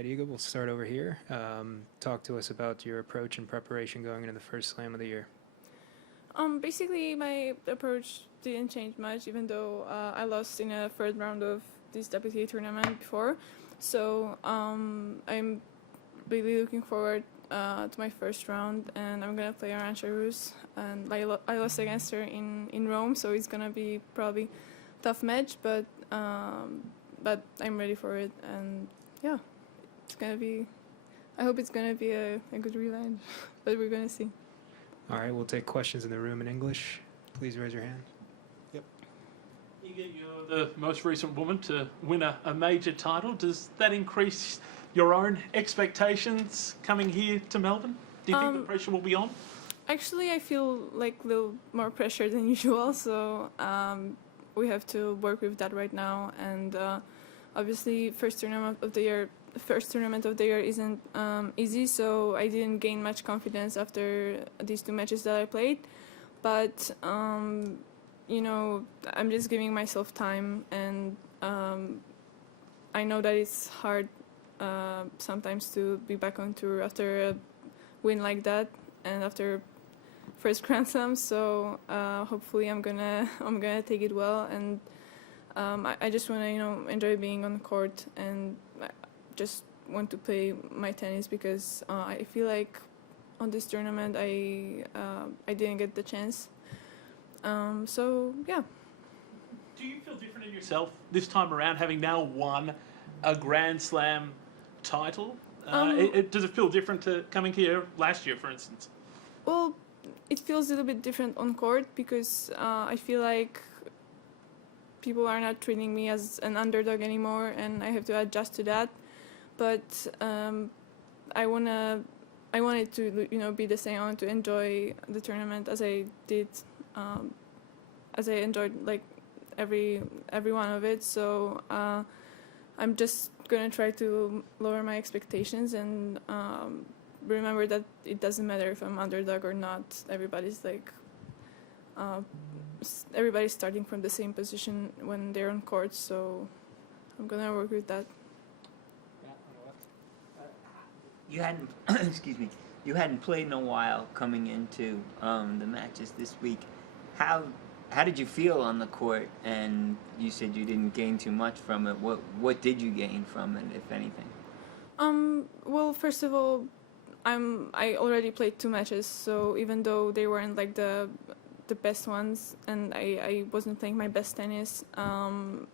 right, Iga, we'll start over here. Talk to us about your approach and preparation going into the first slam of the year. Basically, my approach didn't change much, even though I lost in a third round of this WTA tournament before. So I'm really looking forward to my first round, and I'm gonna play Arantxa Rus, and I lost against her in Rome, so it's gonna be probably tough match, but I'm ready for it, and yeah, it's gonna be. I hope it's gonna be a good revenge, but we're gonna see. All right, we'll take questions in the room in English. Please raise your hand. Yep. Iga, you're the most recent woman to win a major title. Does that increase your own expectations coming here to Melbourne? Do you think the pressure will be on? Actually, I feel like a little more pressure than usual, so we have to work with that right now. And obviously, first tournament of the year isn't easy, so I didn't gain much confidence after these two matches that I played. But you know, I'm just giving myself time, and I know that it's hard sometimes to be back on tour after a win like that and after first Grand Slam. So hopefully I'm gonna take it well, and I just want to enjoy being on the court, and just want to play my tennis because I feel like on this tournament I didn't get the chance. So yeah. Do you feel different in yourself this time around, having now won a Grand Slam title? Does it feel different to coming here last year, for instance? Well, it feels a little bit different on court because I feel like people are not treating me as an underdog anymore, and I have to adjust to that. But I want it to be the same. I want to enjoy the tournament as I did, as I enjoyed like every one of it. So I'm just gonna try to lower my expectations and remember that it doesn't matter if I'm underdog or not. Everybody's starting from the same position when they're on court. So I'm gonna work with that. You hadn't, excuse me, you hadn't played in a while coming into the matches this week. How did you feel on the court? And you said you didn't gain too much from it. What did you gain from it, if anything? Well, first of all, I already played 2 matches, so even though they weren't like the best ones, and I wasn't playing my best tennis, I'm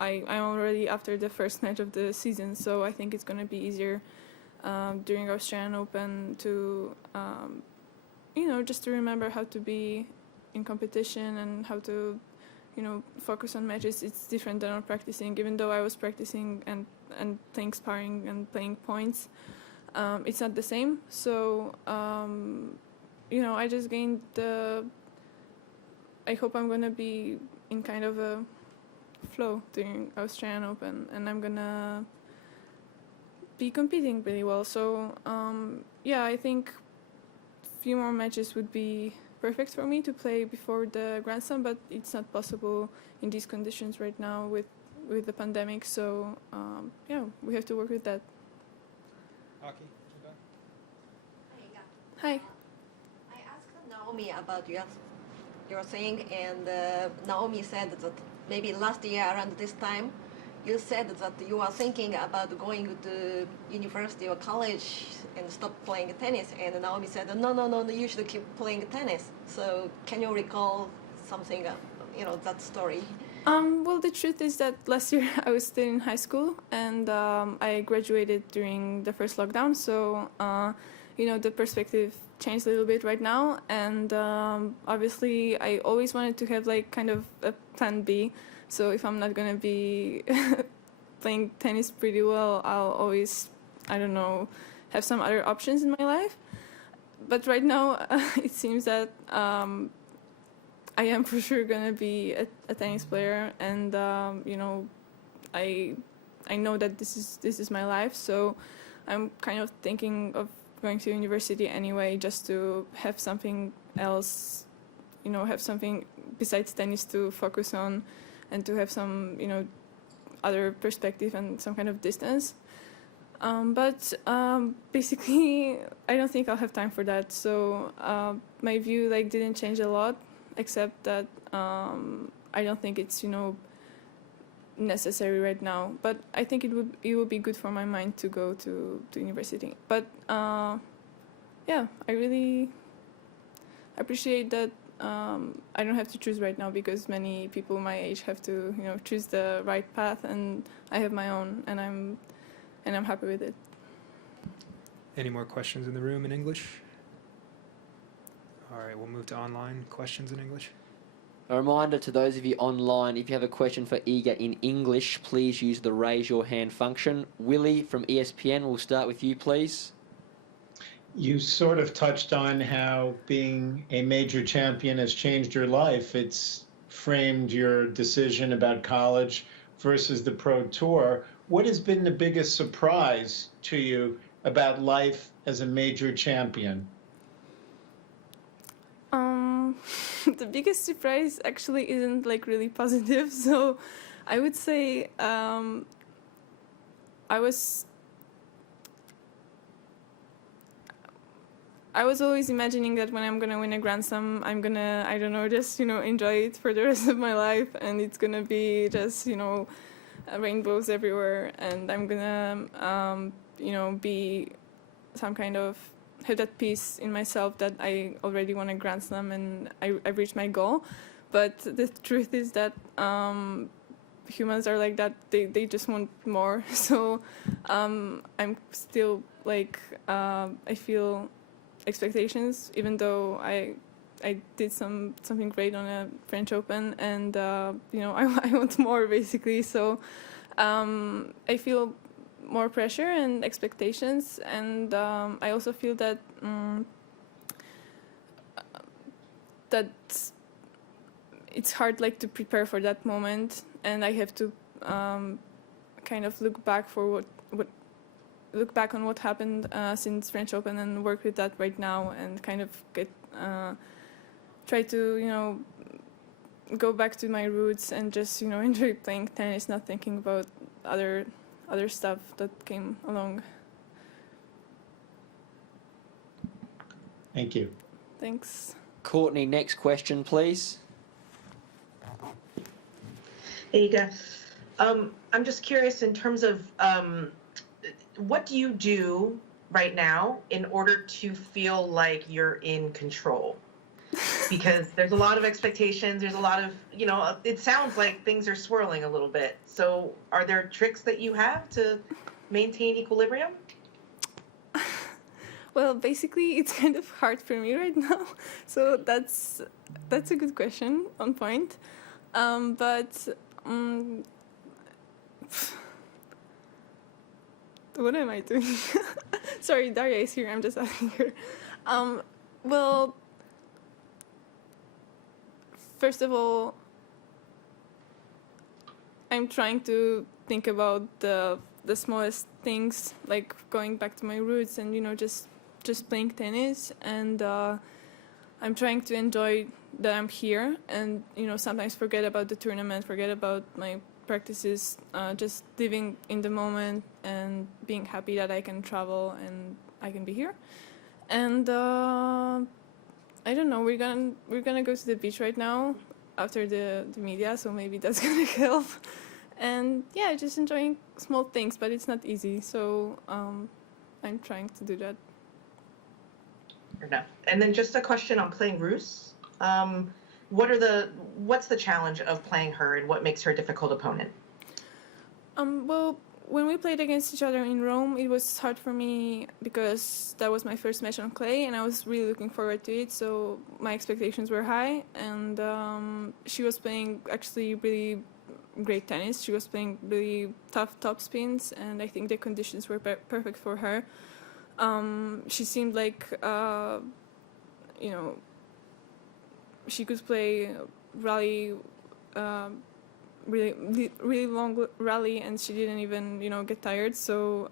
already after the first match of the season, so I think it's gonna be easier during Australian Open to just to remember how to be in competition and how to focus on matches. It's different than on practicing. Even though I was practicing and playing sparring and playing points, it's not the same. So I just gained I hope I'm gonna be in kind of a flow during Australian Open, and I'm gonna be competing really well. So I think a few more matches would be perfect for me to play before the Grand Slam, but it's not possible in these conditions right now with the pandemic. So we have to work with that. Aki, Hi. I asked Naomi about your thing, and Naomi said that maybe last year around this time, you said that you are thinking about going to university or college and stop playing tennis. And Naomi said, no, you should keep playing tennis. So can you recall something, that story? Well, the truth is that last year I was still in high school, and I graduated during the first lockdown. So, the perspective changed a little bit right now. And obviously, I always wanted to have like kind of a plan B. So if I'm not going to be playing tennis pretty well, I'll always, have some other options in my life. But right now, it seems that I am for sure going to be a tennis player. And, I know that this is my life. So I'm kind of thinking of going to university anyway, just to have something else, have something besides tennis to focus on, and to have some, other perspective and some kind of distance. But basically, I don't think I'll have time for that. So my view like didn't change a lot, except that I don't think it's necessary right now. But I think it would be good for my mind to go to university. But yeah, I really appreciate that I don't have to choose right now, because many people my age have to choose the right path, and I have my own, and I'm happy with it. Any more questions in the room in English? All right, we'll move to online questions in English. A reminder to those of you online, if you have a question for Iga in English, please use the raise your hand function. Willie from ESPN, we'll start with you, please. You sort of touched on how being a major champion has changed your life. It's framed your decision about college versus the pro tour. What has been the biggest surprise to you about life as a major champion? The biggest surprise actually isn't like really positive. So I would say I was always imagining that when I'm gonna win a Grand Slam, I'm gonna, I don't know, just enjoy it for the rest of my life, and it's gonna be just rainbows everywhere, and I'm gonna be some kind of have that peace in myself that I already won a Grand Slam and I've reached my goal. But the truth is that humans are like that. They just want more. So I'm still like I feel expectations, even though I did something great on a French Open, and I want more basically. So I feel more pressure and expectations, and I also feel that that it's hard like to prepare for that moment, and I have to kind of look back on what happened since French Open and work with that right now, and kind of try to go back to my roots and just enjoy playing tennis, not thinking about other stuff that came along. Thank you. Thanks. Courtney, next question, please. Hey, Iga. I'm just curious in terms of what do you do right now in order to feel like you're in control? Because there's a lot of expectations, there's a lot of, it sounds like things are swirling a little bit. So are there tricks that you have to maintain equilibrium? Well, basically, it's kind of hard for me right now. So that's a good question, on point. But what am I doing? Sorry, Daria is here. I'm just asking her. Well, first of all, I'm trying to think about the smallest things, like going back to my roots and just playing tennis, and I'm trying to enjoy that I'm here, and sometimes forget about the tournament, forget about my practices, just living in the moment and being happy that I can travel and I can be here. And I don't know, we're gonna go to the beach right now after the media, so maybe that's gonna help. And yeah, just enjoying small things, but it's not easy, so I'm trying to do that. Fair enough. And then just a question on playing Roos. What's the challenge of playing her, and what makes her a difficult opponent? Well, when we played against each other in Rome, it was hard for me because that was my first match on clay, and I was really looking forward to it. So my expectations were high, and she was playing actually really great tennis. She was playing really tough top spins, and I think the conditions were perfect for her. She seemed like she could play rally, really long rally, and she didn't even get tired. So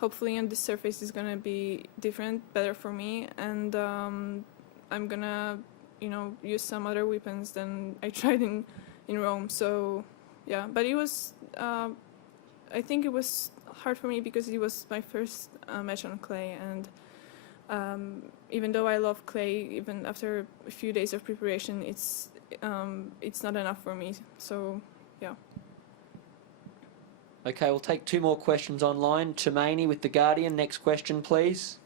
hopefully on this surface is gonna be different, better for me, and I'm gonna use some other weapons than I tried in Rome. So yeah, but it was I think it was hard for me because it was my first match on clay, and even though I love clay, even after a few days of preparation, it's not enough for me. So, yeah. Okay, we'll take 2 more questions online. Tumaini with The Guardian. Next question, please.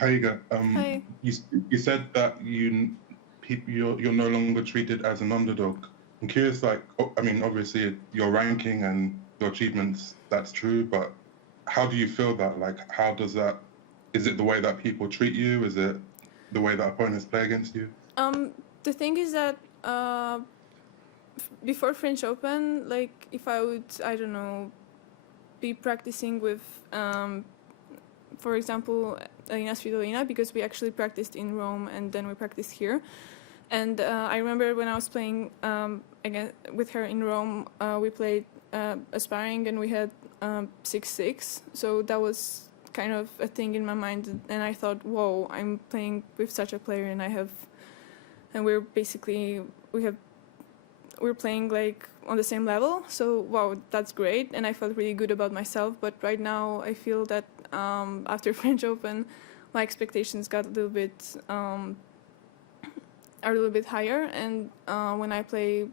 Hi, Iga. Hi. You said that you're no longer treated as an underdog. I'm curious, like, I mean, obviously your ranking and your achievements, that's true, but how do you feel that? Like, how does that, is it the way that people treat you? Is it the way that opponents play against you? The thing is that before French Open, like, if I would, I don't know, be practicing with, for example, Alina Svitolina, because we actually practiced in Rome and then we practiced here. And I remember when I was playing again with her in Rome, we played a sparring and we had 6-6. So that was kind of a thing in my mind, and I thought, whoa, I'm playing with such a player, and we're basically we're playing like on the same level. So wow, that's great, and I felt really good about myself. But right now, I feel that after French Open, my expectations got a little bit are a little bit higher, and when I play,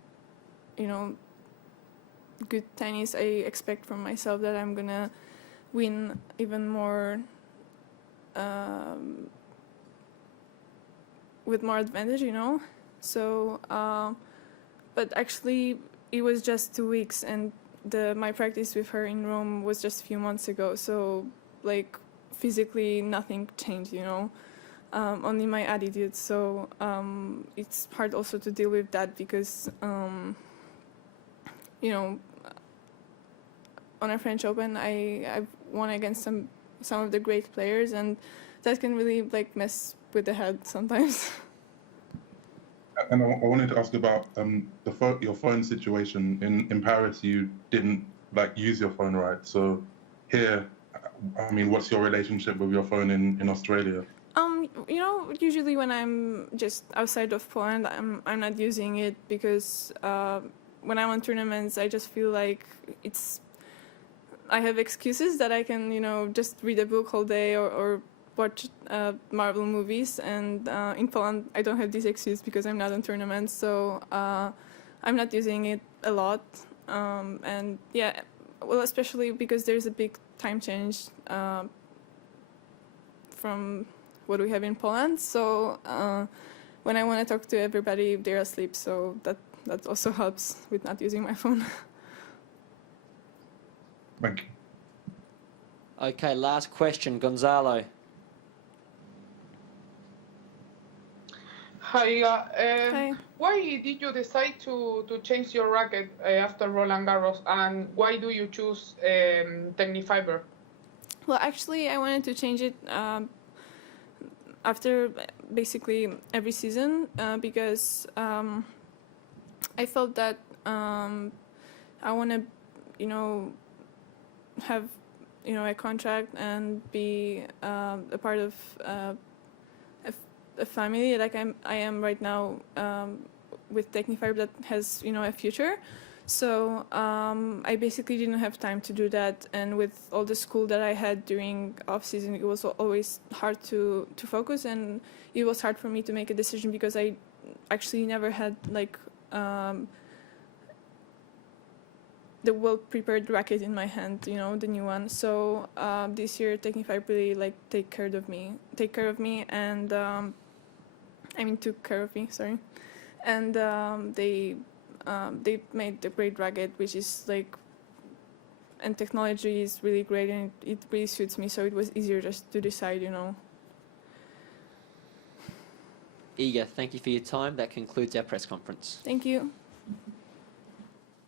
good tennis, I expect from myself that I'm gonna win even more with more advantage, So, but actually, it was just 2 weeks, and my practice with her in Rome was just a few months ago. So, like, physically, nothing changed, only my attitude. So, it's hard also to deal with that because, on a French Open, I've won against some of the great players, and that can really like mess with the head sometimes. And I wanted to ask about your phone situation. In Paris, you didn't like use your phone, right? So here, I mean, what's your relationship with your phone in Australia? Usually when I'm just outside of Poland, I'm not using it because when I'm on tournaments, I just feel like I have excuses that I can, just read a book all day or watch Marvel movies. And in Poland, I don't have this excuse because I'm not on tournaments. So I'm not using it a lot. And yeah, well, especially because there's a big time change from what we have in Poland. So when I want to talk to everybody, they're asleep. So that also helps with not using my phone. Thank you. Okay, last question, Gonzalo. Hi. Hi. Why did you decide to change your racket after Roland Garros, and why do you choose Technifiber? Well, actually, I wanted to change it after basically every season because I felt that I want to, have, a contract and be a part of a family like I am right now with Technifiber that has, a future. So I basically didn't have time to do that, and with all the school that I had during off season, it was always hard to focus, and it was hard for me to make a decision because I actually never had like the well-prepared racket in my hand, the new one. So this year Technifiber really like take care of me, and took care of me. Sorry, and they made the great racket, which is like, and technology is really great, and it really suits me. So it was easier just to decide, Iga, thank you for your time. That concludes our press conference. Thank you.